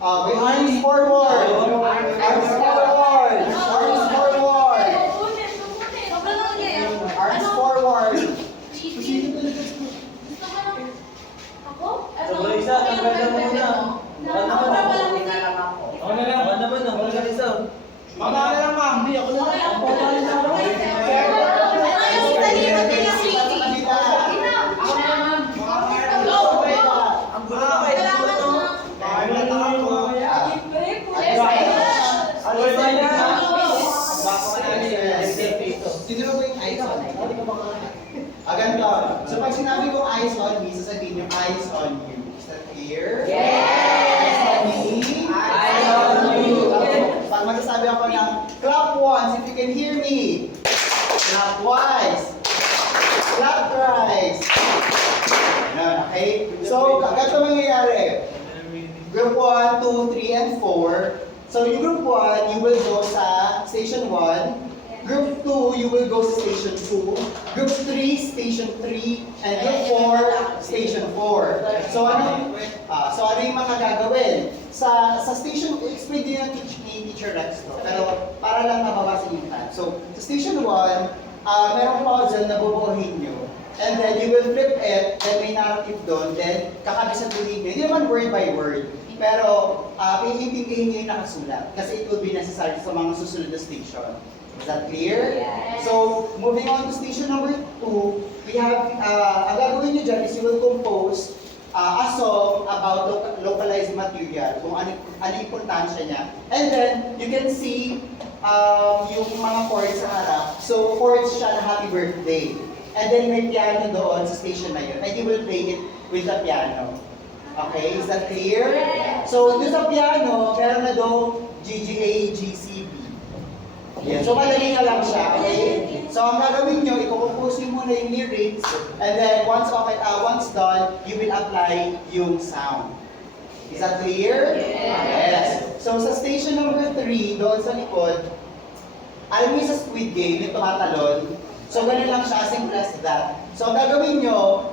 Arms forward. Arms forward. Arms forward. Arms forward. Sabay isa, tanggal na muna. Baka naman ako. Ako na lang. Baka naman ako. Baka isa. Mama na lang, ma'am. Hindi ako na lang. Ako na lang. Ang gulo na kayo. Sino ba yung eyes on me? Ganito. So pag sinabi kong eyes on me, sasabihin yung eyes on you. Is that clear? Eyes on me. Eyes on you. Pag magsasabi ako ng clap once if you can hear me. Clap twice. Clap thrice. Ganun, okay? So, ganito mangyayari. Group 1, 2, 3, and 4. So, yung group 1, you will go sa station 1. Group 2, you will go sa station 2. Group 3, station 3. And group 4, station 4. So, ano yung mga gagawin? Sa station, explain din yung teacher Rex to. Pero, para lang mabawasan yung time. So, sa station 1, merong puzzle na bubuuhin nyo. And then, you will flip it, then may narrative doon, then kakabisaduhin nyo. Hindi naman word by word. Pero, iintindihin nyo yung nakasulat. Kasi it will be necessary sa mga susunod na station. Is that clear? Yes. So, moving on to station number 2, we have, ang gagawin nyo dyan is you will compose a song about localized material, kung ano yung importansya niya. And then, you can see yung mga chords sa harap. So, chords siya na happy birthday. And then, may piano doon sa station na yun. And you will play it with the piano. Okay, is that clear? Yes. So, doon sa piano, meron na doon GGA, GCB. Yeah. So, madali na lang siya, okay? So, ang gagawin nyo, i-compose nyo muna yung lyrics, and then once done, you will apply yung sound. Is that clear? Yes. So, sa station number 3, doon sa likod, alam niyo sa Squid Game, yung tumatalon, so ganun lang siya, as simple as that. So, ang gagawin nyo,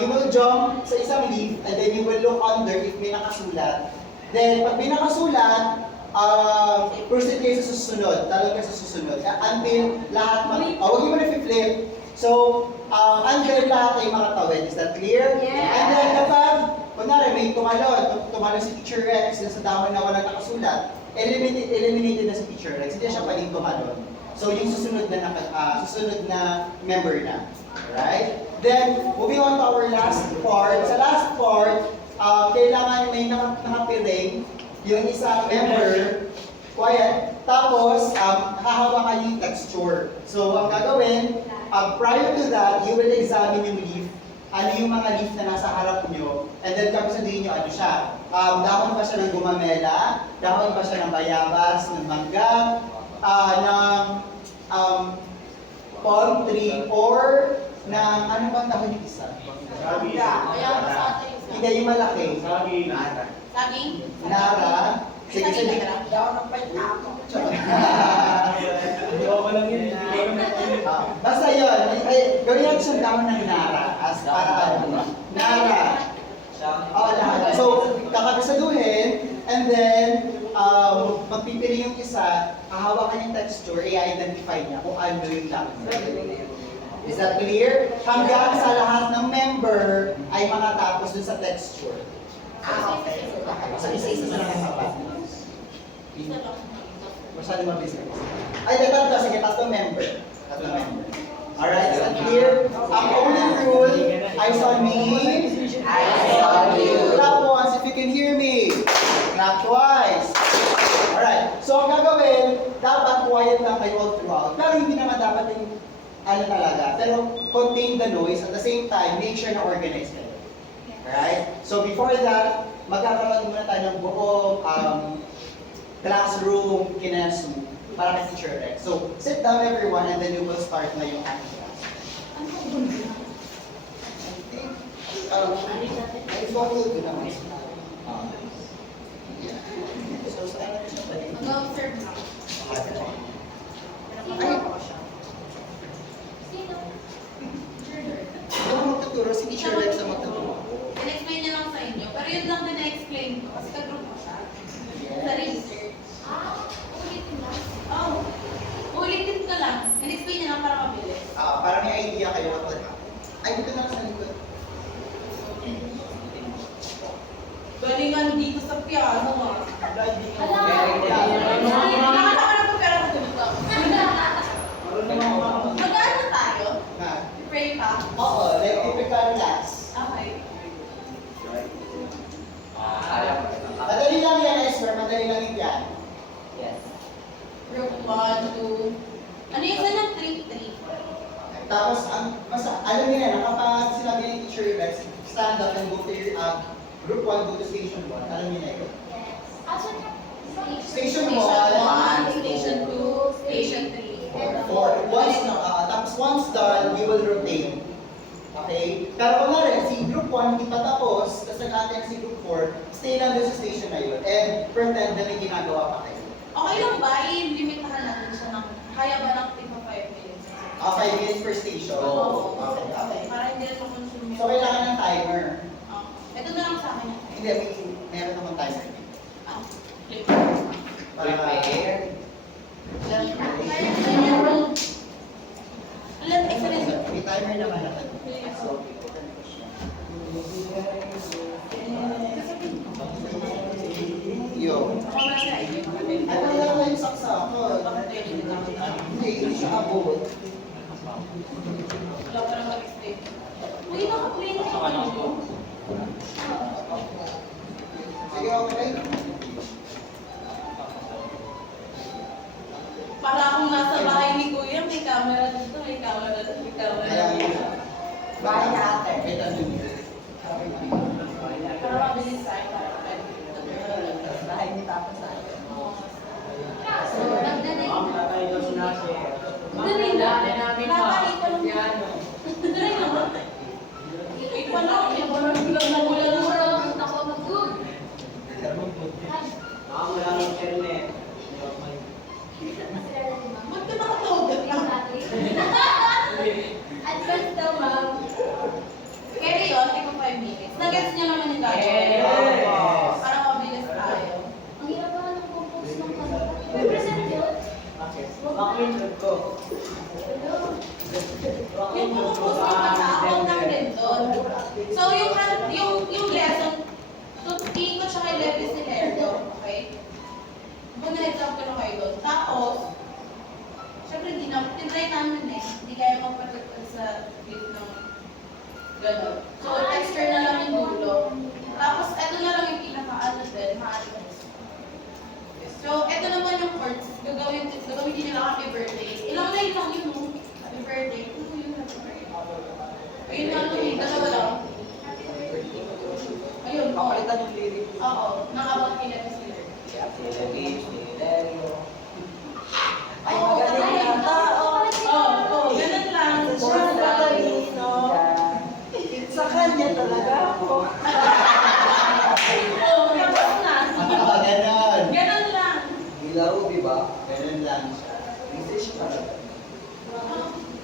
you will jump sa isang leaf, and then you will look under if may nakasulat. Then, pag may nakasulat, proceed kayo sa susunod, talon kayo sa susunod, until lahat huwag mo na flip. So, until lahat ay makatawid. Is that clear? Yes. And then kapag, kunwari may tumalon si Teacher Rex sa dahon na walang nakasulat, eliminated na si Teacher Rex, hindi siya pwedeng tumalon. So, yung susunod na member na. Alright? Then, moving on to our last part. Sa last part, kailangan may nakapiling yung isang member, quiet, tapos hahawakan yung texture. So, ang gagawin, prior to that, you will examine yung leaf, ano yung mga leaf na nasa harap nyo, and then kapisaduhin nyo ano siya. Dahon ba siya ng gumamela, dahon ba siya ng bayabas, ng mangga, ng palm tree, or ng ano bang dahon yung isa? Hindi, yung malaki. Saging? Nara. Sige, sige. Basta yun. Gawin natin siyang dahon ng nara. As para ano. Nara. Lahat. So, kakabisaduhin, and then, magpipili yung isa, hahawakan yung texture, i-identify niya kung ano yung laman. Is that clear? Hanggang sa lahat ng member ay makatapos dun sa texture. Okay. So, isa-isa na lang ang sapat. Masyado mabilis. Ay, tatlo. Sige, tatlong member. Alright, is that clear? Ang only rule, eyes on me. Eyes on you. Clap once if you can hear me. Clap twice. Alright, so ang gagawin, dapat quiet lang kayo all throughout. Pero hindi naman dapat yung ano talaga. Pero contain the noise. At the same time, make sure na organized kayo. Alright? So before that, magkakaroon muna tayo ng buong classroom kinesu para kay Teacher Rex. So, sit down everyone and then you will start na yung ating class. I follow you naman. So, saan natin siya pwede? Mag-observe lang. Ito ang magtuturo, si Teacher Rex ang magtuturo. In-explain niya lang sa inyo. Pero yun lang din na-explain ko. Kasi ka-group mo siya. Galingan dito sa piano ah. Alam. Nakakatawa na po pero ako dito. Mag-ano tayo? Ha? Pray pa? Oo, like typical class. Okay. Madali lang yan, Esther. Madali lang yan. Yes. Group 1, 2. Ano yung isa ng 3? Tapos, alam niyo na, kapag sinabi ng teacher, let's stand up and go to your, group 1, go to station 1. Alam niyo na yun. Station 1, Station 2, Station 3. 4. Tapos once done, we will rotate. Okay? Pero kung na si group 1 hindi pa tapos, tapos nag-attend si group 4, stay lang doon sa station na yun and pretend na may ginagawa pa kayo. Okay lang ba? I-limitahan natin siya ng kaya ba ng 5 minutes? 5 minutes per station. Oo. Okay, okay. Para hindi rin makonsume. So, kailangan ng timer. Ito na lang sa akin. Hindi, meron naman timer. Flip. Prepare. Alam, excellent. May timer naman natin. Yo. Ano lang na yung saksa ko? Hindi siya abot. Wala pa naman explain. Uy, naka-play na siya kanino. Sige, okay. Para akong nasa bahay ni Kuya, may camera dito, may camera dito, may camera dito. Bahay na ate. Ito dun. Para mabilis tayo. Bahay ni Papa sa akin. Dali na. Nakakali pa lang. Dali na. Ikaw lang. Ikaw lang. Bilang nabula na siya. Ba't ka nakatawag lang? Advance daw, ma'am. Carry on, take 5 minutes. Nag-gets niyo naman yung gagawin. Yes. Para mabilis tayo. Ang hirap naman ng compose ng kanta. Represent yun? Yung pumupos ng kanta, account lang din doon. So, yung lesson, tutukin ko siya kay Levis ni Lerdo, okay? Kung na-example ko kayo doon. Tapos, syempre, tinry namin eh. Hindi kaya magpatagpag sa beat ng gano'n. So, texture na lang yung dulo. Tapos, eto na lang yung pinaka-ano din, maalis. So, eto naman yung chords. Gagawin din nila happy birthday. Ilang line lang yun, no? Happy birthday. Ano yun, happy birthday? Ayun na, ano eh, dalawa lang. Ayun, oo. Papalitan yung lyric. Oo, nakabang kila ni Sir. Ay, magaling yata. Oo, ganun lang. Sa kanya talaga ako. Oo, tapos na. Ganon. Ganun lang. Ilaw, di ba? Ganon lang siya. Message pa.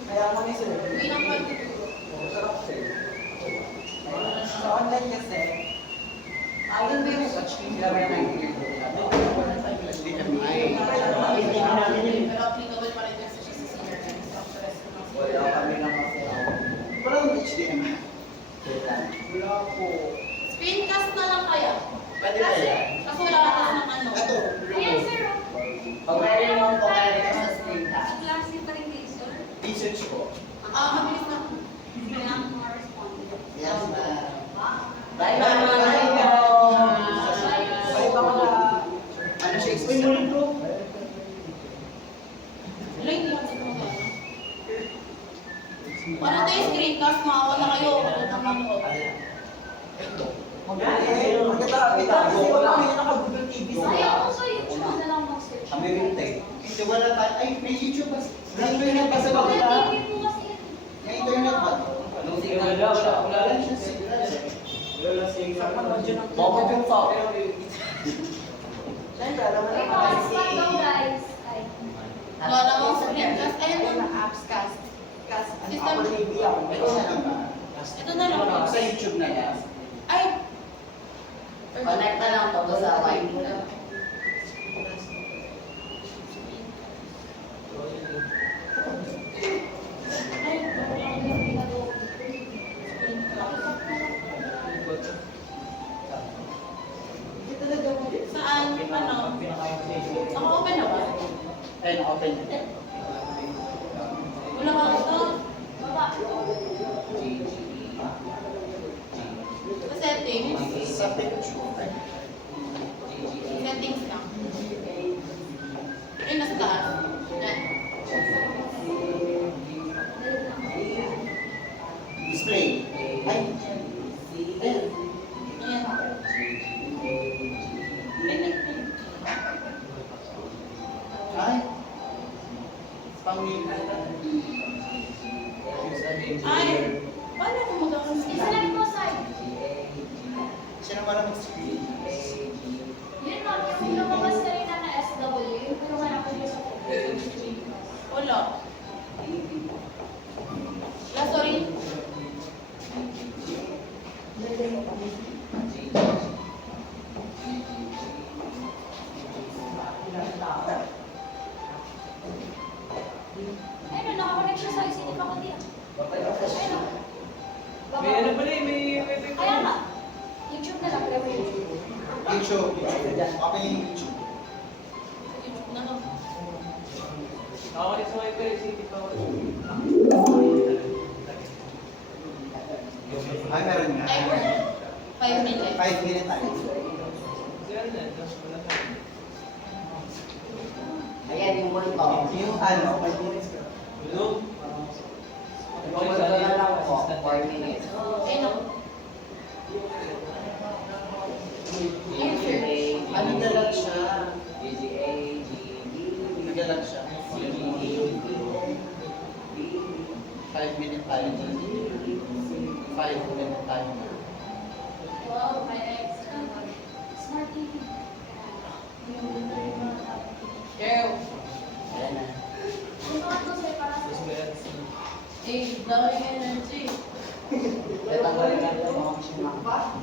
Kaya ako ni sir. Uwi ng pagtuturo. Sarap sir. Sa online kasi, ayun din yung touchscreen nila kaya nakikita. Pero applicable pa rin kasi siya sa senior and structure. Wala kami lang kasi. Walang HDMI. Wala po. Screencast na lang kaya. Pwede ba yan? Kasi wala ka ng ano. Ito, Ayan, sir. Pag meron mo po kayo sa screencast. Sa classic pa rin kayo, sir. research ko. Mabilis na. Kailangan mo ma-respond. Yes, ma'am. Bye-bye. Bye bye. Ano siya Uy, explain? mulit ko. Wala, hindi ka din mo Ano tayo screencast? Makawala kayo. Utang lang ko. Kasi wala kami naka-Google TV sa Ay, ako sa YouTube na lang mag-search. Kami rin tayo. Hindi, wala tayo. Ay, may YouTube ba? May internet ba sa Wala baba? TV po kasi. May internet ba? Anong signal mo siya? Wala lang siya signal. Bakit yung sa akin? Siyempre, alam mo Ay, naman mga kasi spot daw, guys. Ay. Wala namang screencast. Ayun na. apps cast. System. Apple TV ako. Ito na lang ba? Ito na lang. Sa YouTube na yan. Ay! Connect na lang to sa Wi-Fi. Pen, open. Wala ka ito. Baba. Sa settings. Sa picture. Settings lang. Ay, nasa taas. Yan. Display. Ay. Ayan. Ayan. Ay. Pangin. Ay, paano kung magkakaroon ng I-select mo side. Sino ba naman screen? Yun lang, yung lumabas na rin na SW, yung pinuhanap ko yung sa Wala. Wala, sorry. Ayun, nakakonect siya sa ICT faculty. Ayun. May ano pala eh, may Kaya nga. YouTube na lang, pero YouTube. YouTube. Open yung YouTube. YouTube na lang. Nakakulit sa wifi, sige pa ako. Ay, meron nga. Timer. 5 minutes. 5 minutes tayo. Yan na, wala na. Ayan yung monitor. Yung ano, 5 minutes ka. Hello? Monitor na lang po, 4 minutes. Ayun ako. Ano na lang siya? Nagalag siya. 5 minutes tayo. 5 minutes tayo. Wow, my ex. Smart TV. Girl. Ayan na. Yung mga to sa'yo para sa... Eh, dami energy. Tatanggalin natin ang mga machine pa.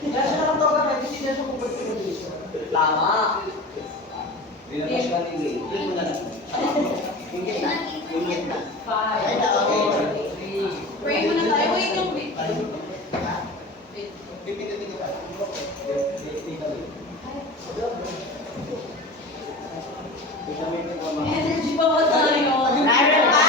Diyan siya lang tawagan natin, hindi na siya kumbaga. Tama. Binabas ka nila. Yun mo na lang. Yung gitna. Yung gitna. 5, Ay, na, okay. 4, 3. Pray muna tayo. Wait lang, wait. Ay, Wait. pipitin ko pa. Energy pa ba tayo? Meron pa!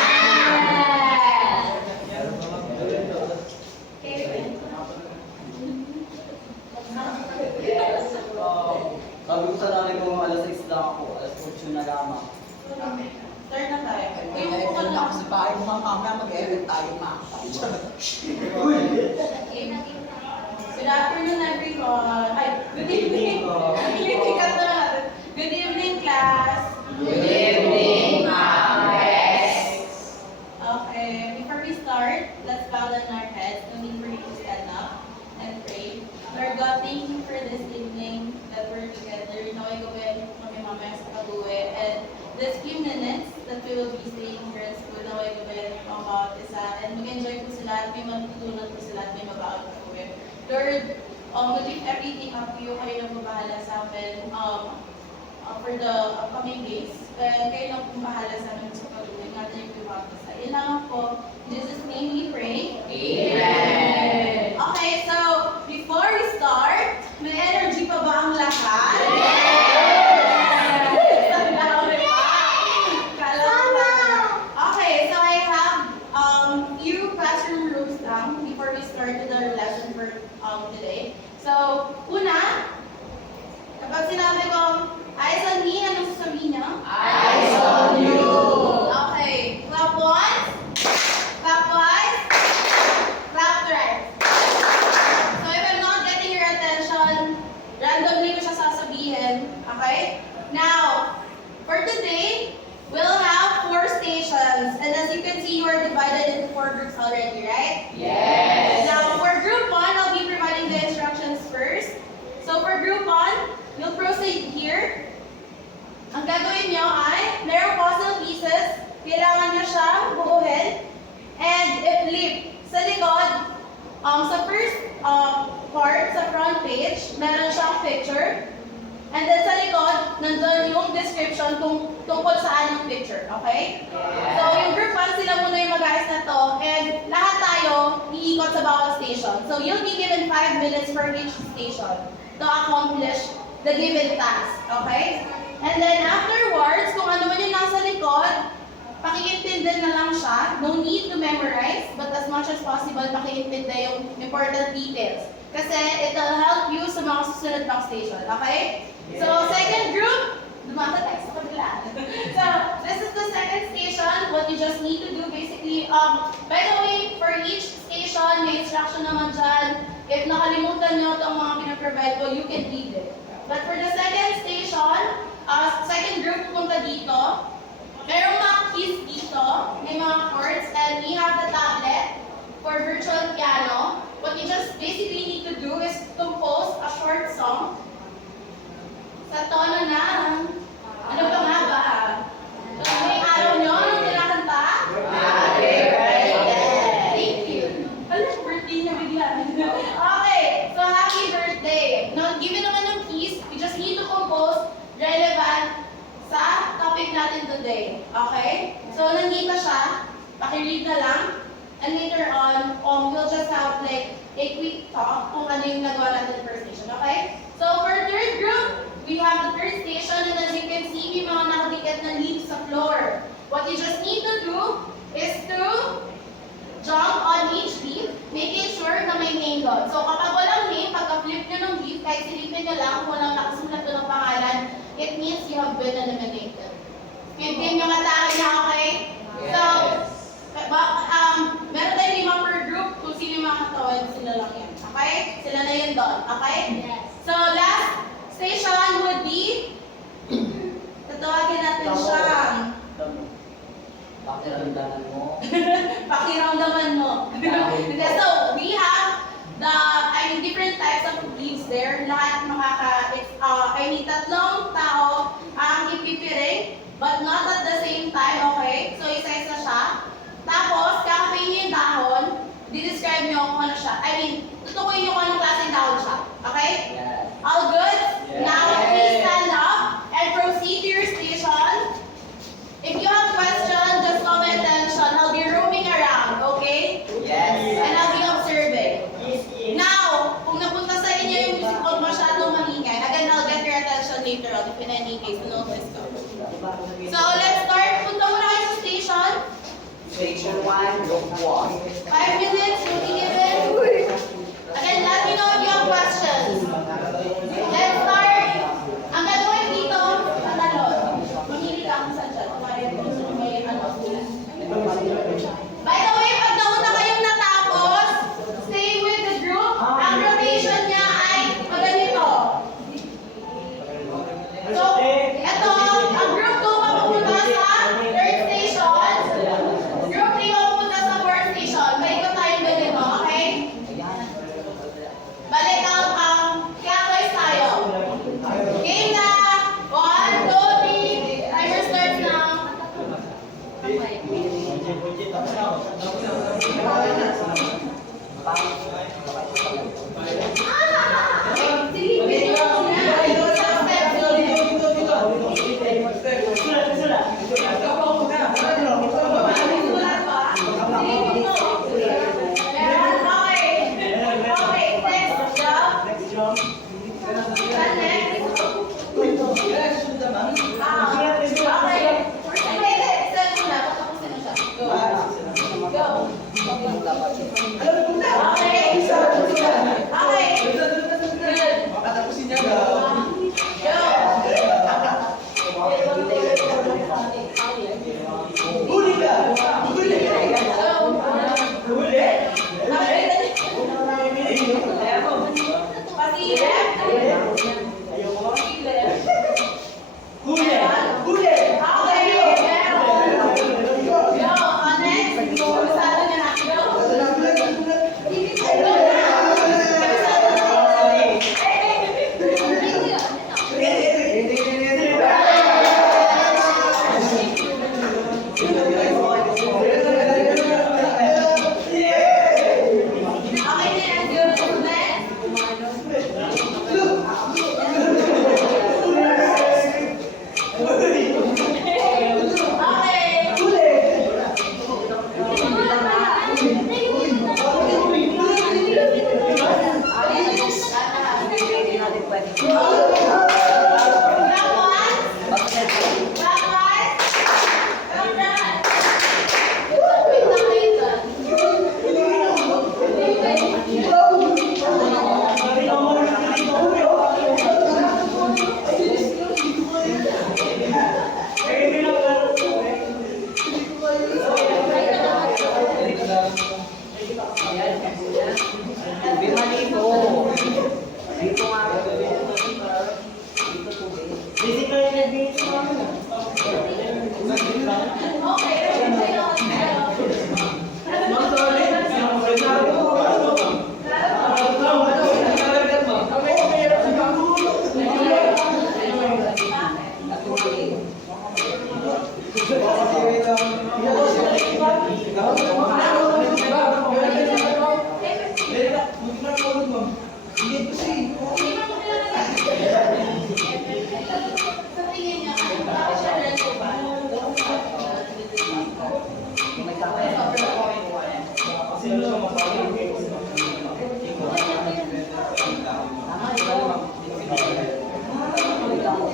Sabi ko sa nanay ko, alas 6 lang ako, alas 8 na lamang. Start na tayo. Uy, Ay, upo ka kung lang. ako sa bahay mo mga mamaya, mag-edit tayo ma. Good afternoon, everyone. Ay, good evening. Good evening ka na natin. Good evening, class. Good evening, Ma'am. Okay, before we start, let's bow down our heads. No need for you to stand up and pray. Lord God, thank you for this evening that we're together. Naway ko ba kami mamaya sa kabuwi. And this few minutes that we will be staying here in school, naway ko ba ang bawat isa. And mag-enjoy po sila at may matutunan po sila at may mabaon po po. Lord, we leave everything up to you. Kayo lang po bahala sa amin for the upcoming days. Kayo lang po bahala sa amin sa pag-uwi. Natin yung pipapasa. Yun lang po. In Jesus' name we pray. Amen. Okay, so before we start, may energy pa ba ang lahat? Okay, so I have few classroom rules lang before we start with our lesson for today. So, una, kapag sinabi ko, eyes on me, anong sasabihin niyo? Eyes on you. Okay, clap once, clap twice, clap thrice. So if I'm not getting your attention, randomly ko siya sasabihin. Okay? Now, for today, we'll have 4 stations. And as you can see, you are divided into 4 groups already, right? Yes. Now, for group 1, I'll be providing the instructions first. So for group 1, you'll proceed here. Ang gagawin nyo ay, merong puzzle pieces, kailangan nyo siyang buuhin, and i-flip. Sa likod, sa first part, sa front page, meron siyang picture, and then sa likod, nandun yung description tungkol saan yung picture, okay? So yung group 1, sila muna yung mag-ayos na to, and lahat tayo iikot sa bawat station. So you'll be given 5 minutes for each station to accomplish the given task, okay? And then afterwards, kung ano man yung nasa likod, pakiintindi na lang siya. No need to memorize, but as much as possible, pakiintindi yung important details. Kasi it will help you sa mga susunod pang station. Okay? So, second group, dumata tayo sa kabila. So, this is the second station. What you just need to do basically, by the way, for each station, may instruction naman dyan. If nakalimutan nyo itong mga pinaprovide ko, you can read it. But for the second station, second group pupunta dito. Merong mga keys dito, may mga chords, and we have the tablet for virtual piano. What you just basically need to do is compose a short song sa tono ng, ano ba nga ba? Ano yung araw nyo? Anong kinakanta? Happy birthday! Thank you. Alam, birthday niya bigla. Okay, so happy birthday. Now, given naman yung keys, we just need to compose relevant sa topic natin today. Okay? So, nandito siya. Paki-read na lang. And later on, we'll just have like a quick talk kung ano yung nagawa natin first station. Okay? So, for third group, we have the third station, and as you can see, may mga nakadikit na leaves sa floor. What you just need to do is to jump on each leaf, making sure na may name doon. So kapag walang name, pagka-flip nyo ng leaf, kahit silipin nyo lang kung walang nakasulat doon ng pangalan, it means you have been eliminated. Pin yung atake niya, okay? So, meron tayong 5 per group, kung sino yung mga katawan, sila lang yan. Okay? Sila na yun doon. Okay? Yes. So, last station would be, tatawagin natin siyang Pakiramdaman mo. pakiramdaman mo. So, we have different types of leaves there. Lahat tatlong tao ang ipipiring, but not at the same time, okay? So, isa-isa siya. Tapos, kakapin niyo yung dahon, di-describe niyo kung ano siya. Tutukoy niyo kung anong klaseng dahon siya. Okay? Yes. All good? Yes. Now, please stand up and proceed to your station. If you have questions, just call my attention. I'll be roaming around, okay? Yes. And I'll be observing. Now, kung napunta sa inyo yung music hall masyadong mahingay, again, I'll get your attention later on if in any case, notice ko. So, let's start. Punta muna kayo sa station. Station 1, group 1. 5 minutes will be given. Again, let me know if you have questions. Let's start. Ang gagawin dito, tatalon. Mamili ka kung saan siya. May By the way, pag nauna kayong natapos, stay with the group. Ang rotation niya ay maganito. So, eto, ang group 2 papupunta sa third station. Group 3 papupunta sa fourth station. Maikot tayong ganito, okay? Balik ang clockwise tayo. Game na! 1, 2, 3. Timer starts now. Silipin mo muna. Sulat ba? Silipin mo. Meron? Okay, next job. Saan next? Okay. Hindi, saan muna? Patapusin mo siya. Go. Go. Okay. Okay. Good. Huli ka! Huli! Huli! Huli!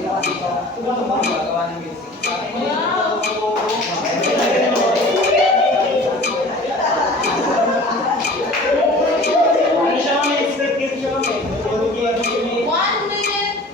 Gagawa ng music. Wow! One minute,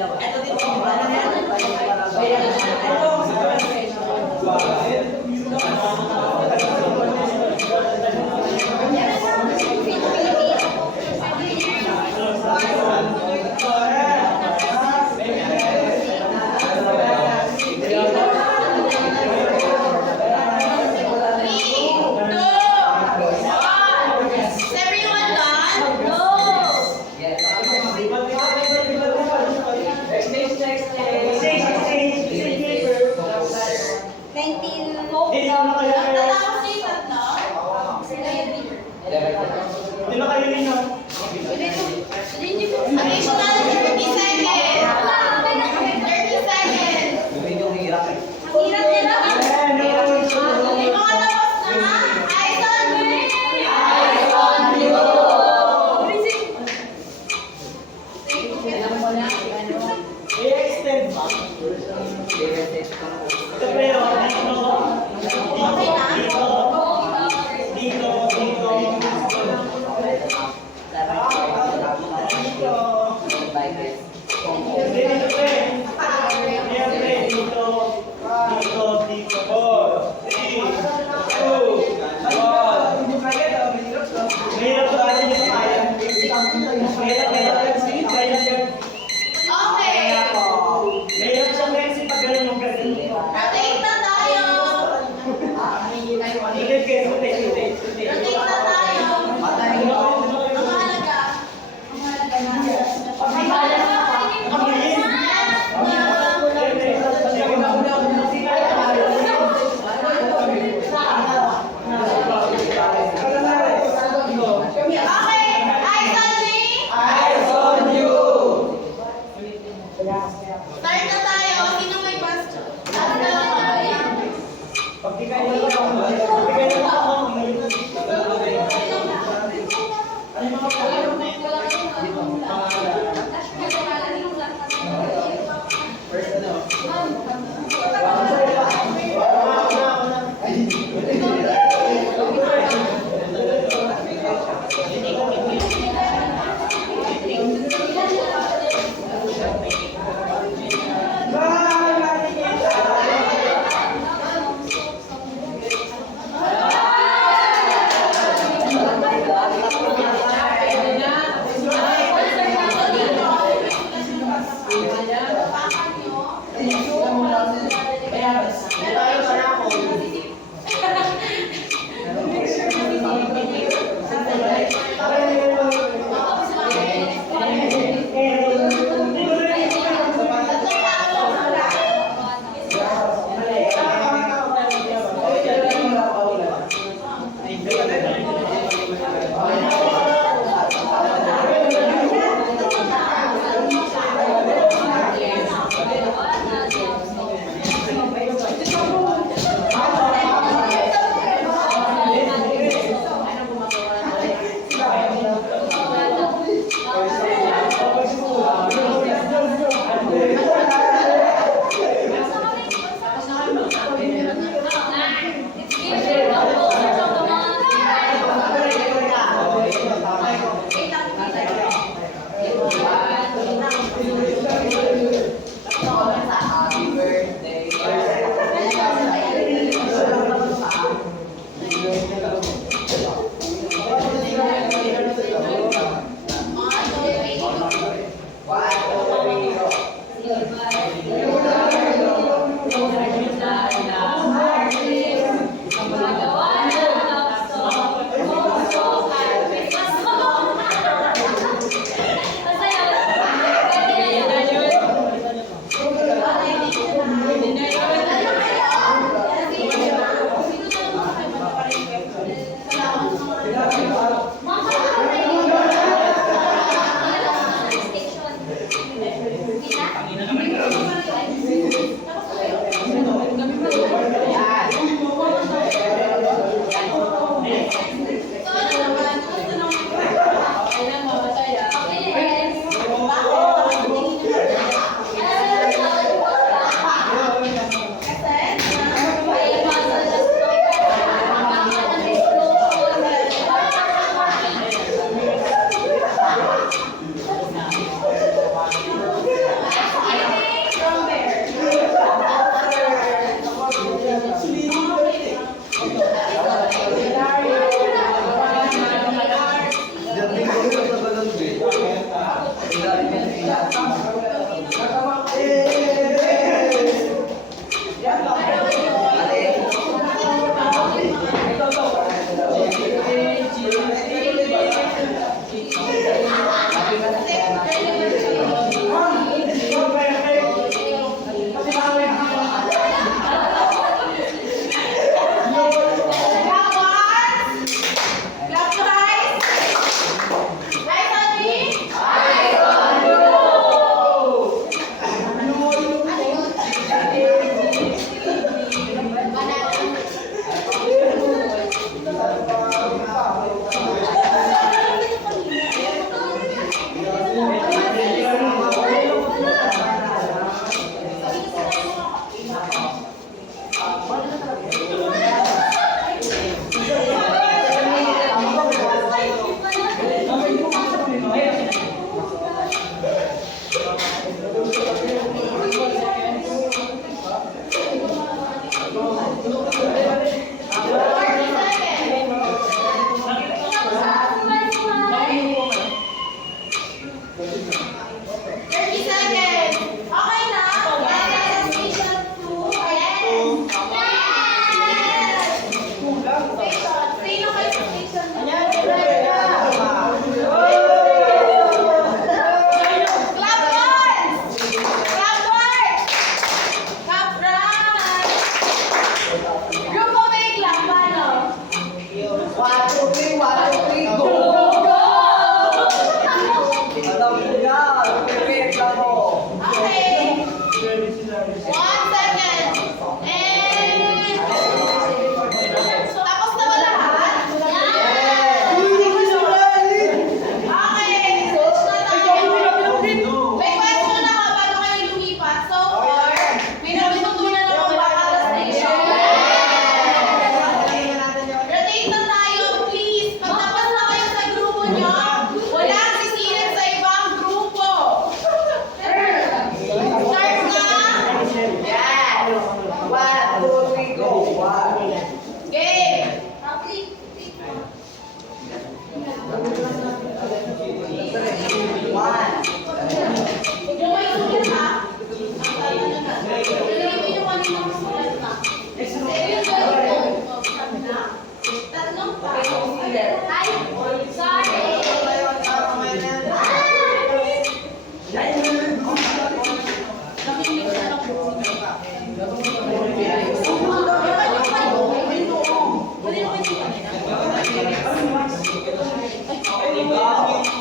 'Ito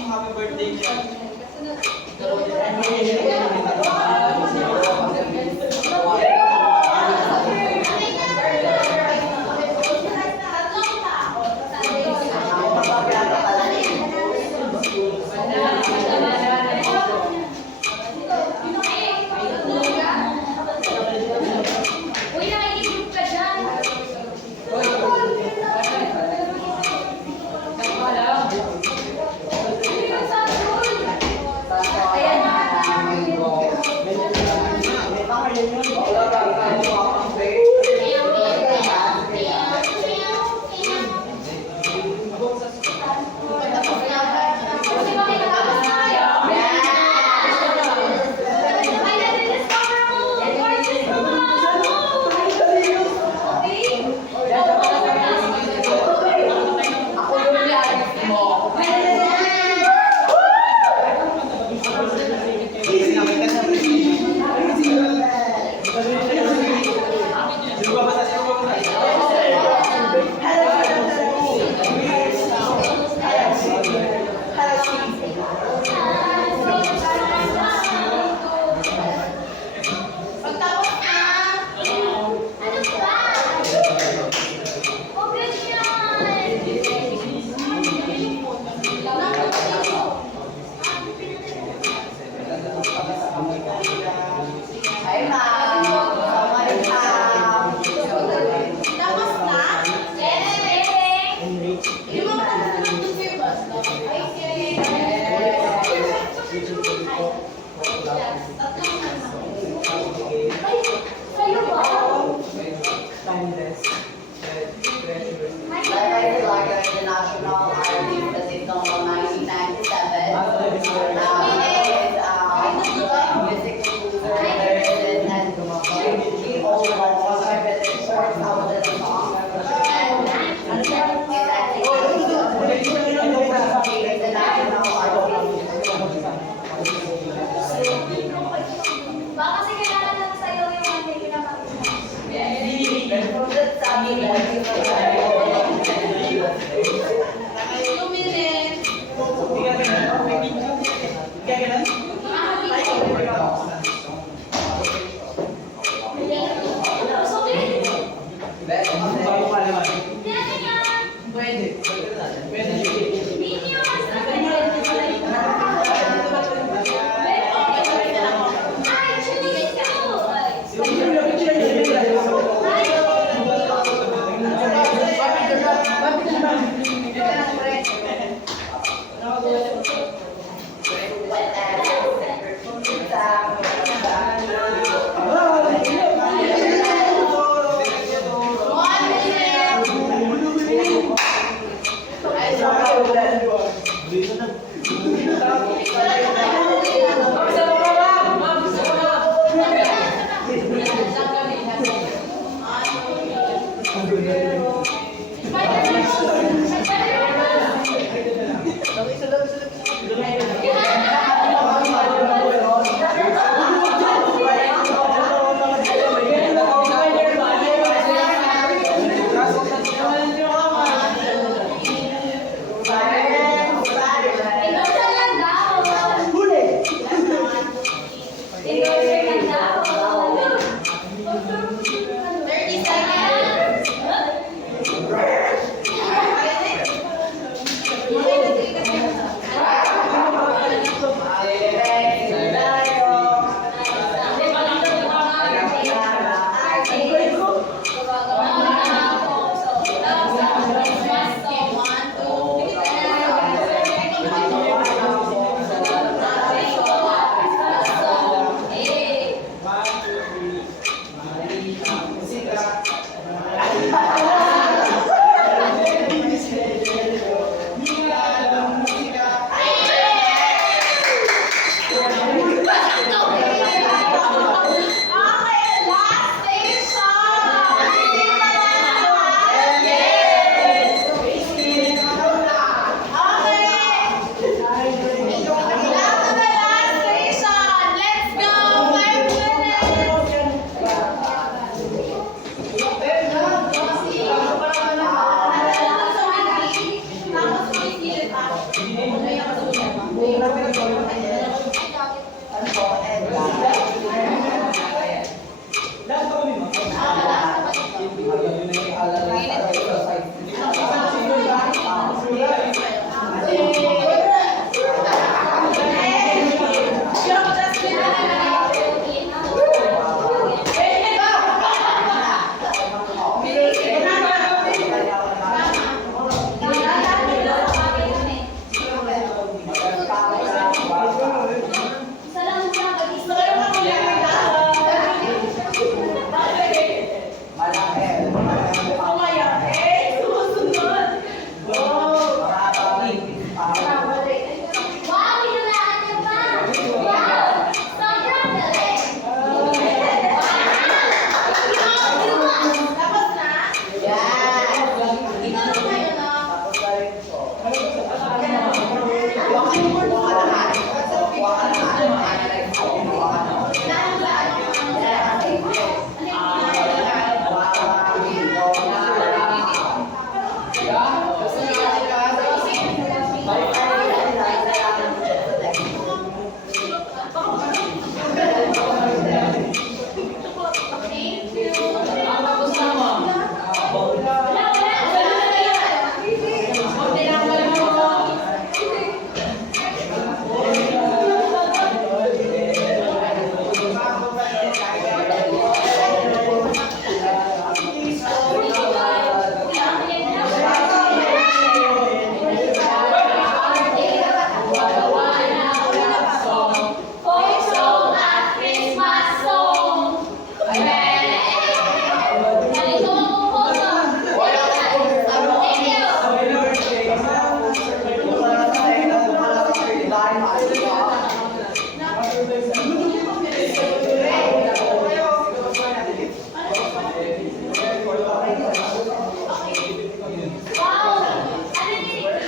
Happy birthday Uy, nakikigroup ka dyan. Pagtapos na, Ano ba? Oh, Hi, ma'am. Hi, ma'am. tapos na, ganyan. yung mga nandun sa yung bus, no? Tatlong Kayo ba? Like I like International Art Exposition noong 1997. Music producer, lyricist, and she also contributed 4,000 songs. And is actually International Art Baka kasi kailangan lang sa'yo yung mga pinapakita. Sabi mo, 2 minutes. So, Wow, hinulaan niyo pa! Wow! Sobrang galing! Tapos na? Ikaw na kayo, no? Thank you. Song at Christmas song! Ganito ang pupuso. Thank you! Wow! Ano yun?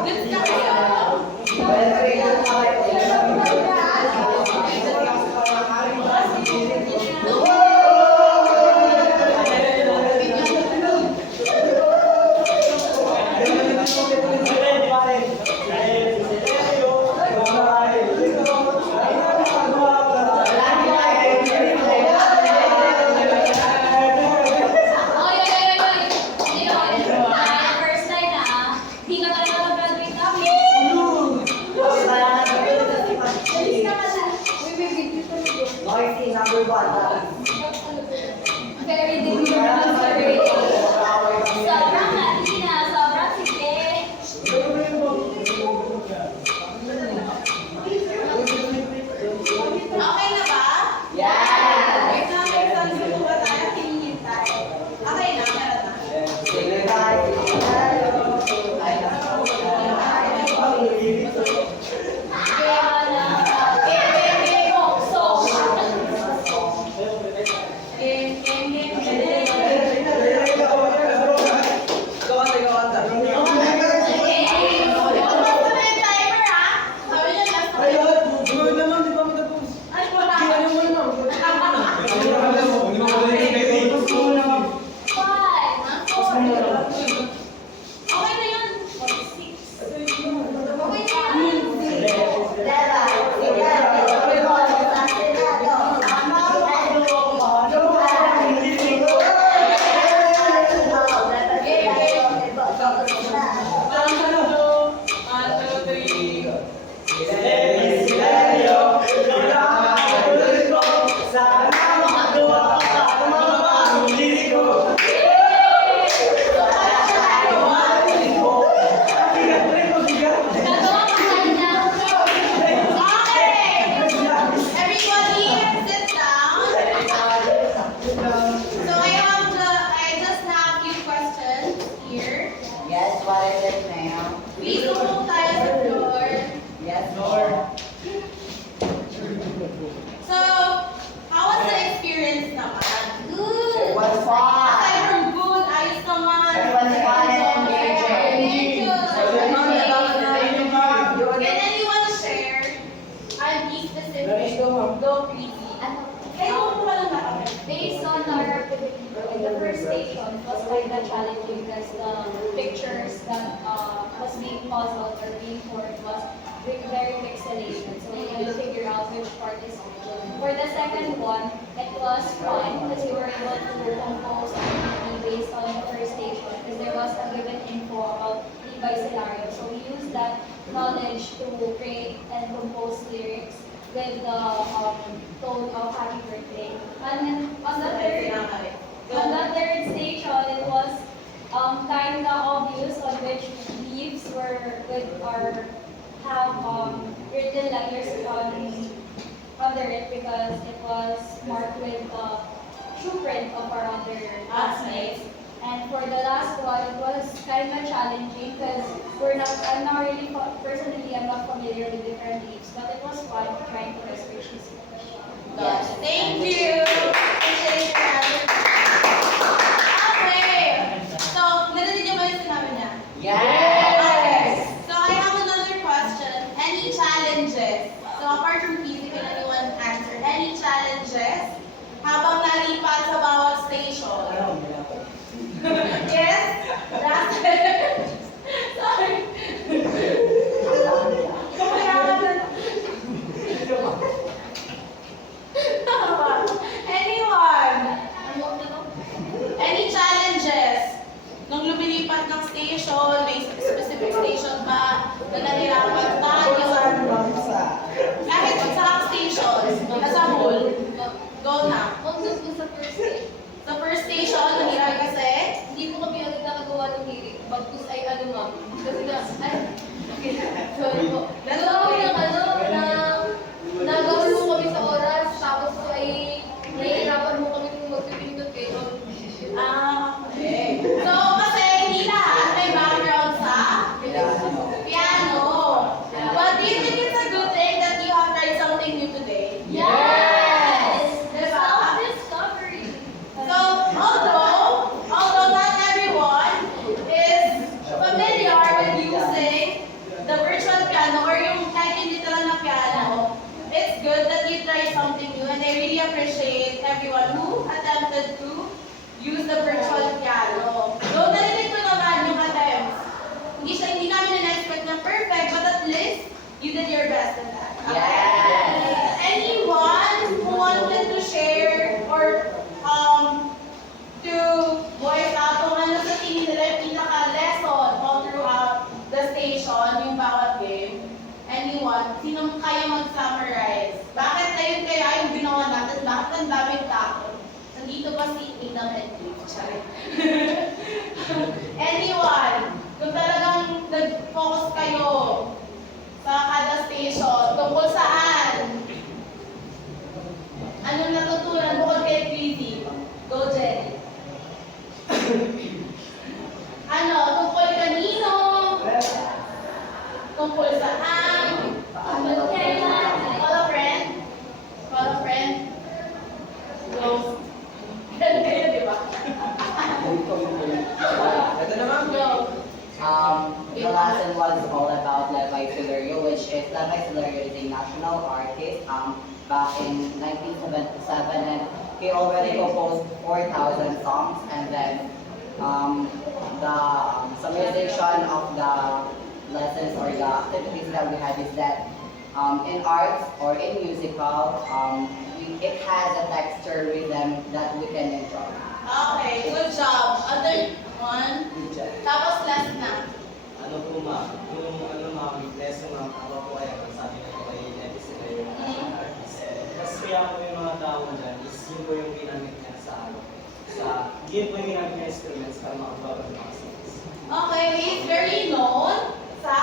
Good na kayo? Oy, first line ah. Di ka talaga mag-graduate kami. Number one. Very difficult. Sobrang Latina, sobrang sige. Okay na ba? Wait na, may isang gusto ba tayo? Hinihintay. Okay na, meron na. Game, game, game, game. Basta na yung timer, ah. Sabi niyo, last na kayo. Ay, wala. Okay na yun. Okay na yan. Gagawa ka kanya. Okay. Everybody, sit down. So I just have few questions here. Yes, what is it, ma'am? Please move tayo sa floor. Yes, Lord. So, how was the experience naman? It was fun. Aside from good, ayos naman. It was fun and engaging. Thank you. kind of challenging because the pictures that was being puzzled or being formed was very pixelated. So we had to figure out which part is which. For the second one, it was fun because we were able to compose a movie based on the first station because there was a given info about Levi's scenario. So we used that knowledge to create and compose lyrics with the tone of Happy Birthday. And then on the third station, it was kind of obvious on which leaves were with or have written letters under it because it was marked with the shoe print of our other classmates. And for the last one, it was kind of challenging because I'm not really, personally, I'm not familiar with different leaves, but it was fun trying to research this question. Yes. Thank you. Appreciate your answer. Okay. So, narinig niyo ba yung sinabi niya? Okay. So, I have another question. Any challenges? So, apart from physics, can anyone answer? Any challenges habang nalipat sa bawat station? Yes? Russell? Sorry. Anyone? Any challenges? Nung lumilipat ng station, may specific station ba na nahirapan tayo? Kahit sa station, as a whole, go na. Sa first station. Sa first station, nahirap kasi? Hindi po kami agad nakagawa ng lyric. Bagkus ay ano ma'am. Kasi na, ay, okay, sorry po. Nagawa ng nagawin mo kami sa oras, tapos po ay nahihirapan mo kami kung magpipindot kayo. Okay. So, kasi hindi lahat may background sa piano. But do you think it's a good thing that you have tried something new today? Yes! Diba? Self-discovery. So, although not everyone is familiar with using the virtual piano or yung kahit yung literal na piano, it's good that you try something new and I really appreciate everyone who attempted to use the virtual piano. Though narinig ko naman yung attempts, hindi namin na-expect na perfect, but at least you did your best in that. Yes! Anyone who wanted to share or to voice out kung ano sa tingin nila yung pinaka-lesson all throughout the station, yung bawat game? Anyone? Sino kaya mag-summarize? Bakit ayun kaya yung ginawa natin? Bakit ang daming takot? Nandito pa si Adam and Dave. Sorry. Anyone? Kung talagang nag-focus kayo sa kada station, tungkol saan? Anong natutunan bukod kay Tweety? Go, Jenny. Ano? Tungkol kanino? Tungkol saan? Tungkol kailan? Call a friend? Call a friend? Go. Ganun kayo, di ba? Ito naman. Go. The lesson was all about Levi Filario, which is Levi Filario is a national artist back in 1977, and he already composed 4,000 songs. And then the summarization of the lessons or the activities that we had is that in arts or in musical, it has a texture rhythm that we can enjoy. Okay, good job. Other one. Tapos last na. Ano po ma'am? Yung lesson ma'am, ako po ay sabi na po kay Levi Filario na artist. Kasi kaya po yung mga tao dyan is yun po yung ginamit niya yun po yung ginamit niya instruments para makabago ng mga songs. Okay, he's very known sa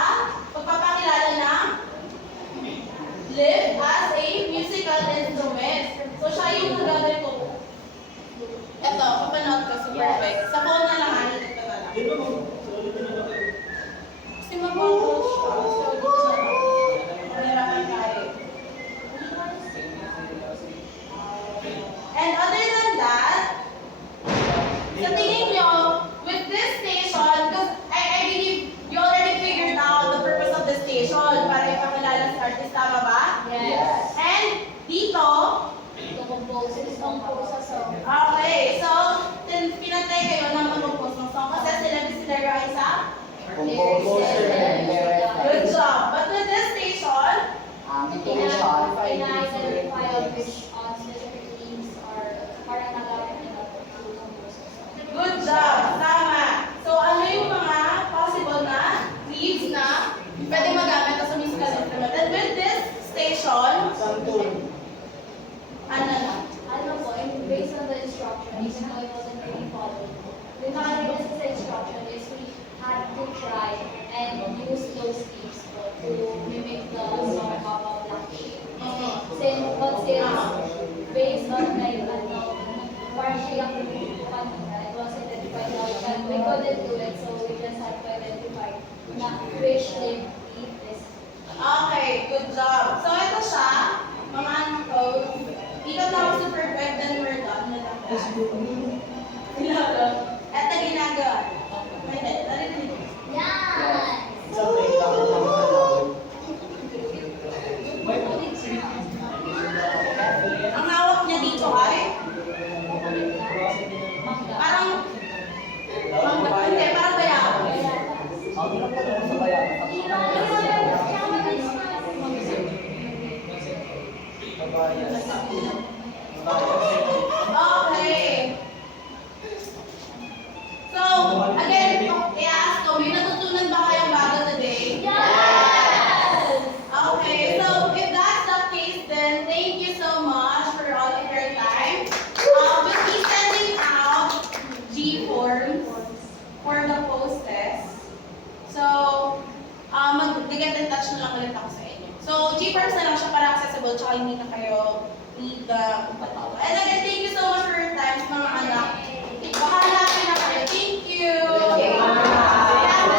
pagpapakilala ng live as a musical instrument. So siya yung nag-gather ko. Ito, papanood ko. Super perfect. Sa phone na lang, dito na lang. Yun po, sulit na naman kayo. Kasi mag-focus siya. So, dito na lang. Mahirapan tayo. And other than that, sa tingin nyo, with this station, because I believe composer, and Good job. But with this station, intuition, Ina-identify which specific themes are parang nagamit nila to compose. good job. Tama. So, ano yung mga possible na leads na pwede magamit as a musical instrument? And with this station, ano na? Ano po, and based on the instruction, even though it wasn't really followed, the nakalagay sa instruction is we had to try and use those themes po to mimic the song of a black sheep. Since based on like ano, parang siya kanina, it was identified out that we couldn't do it, so we just had to identify na which theme is. Okay, good job. So, ito siya. Mga ano ko, ikot na ako sa perfect, then we're done na lang. Ginagawa. Ito ginagawa. Pwede, narinig. Yan! Ang hawak niya dito ay parang hindi, parang bayawak. Okay. So, again, i-ask ko, may natutunan ba kayong bago today? Okay, so if that's the case, then thank you so much for all of your time. We'll be sending out G-forms for the post-test. So, mag-get in touch na lang ulit ako sa inyo. So, G-forms na lang siya para accessible, tsaka hindi na kayo need the patawa. And again, thank you so much for your time, mga anak. Baka hanapin na kayo. Thank you! Bye, guys!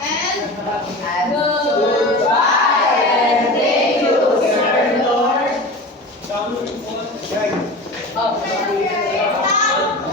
And Guys, Stop!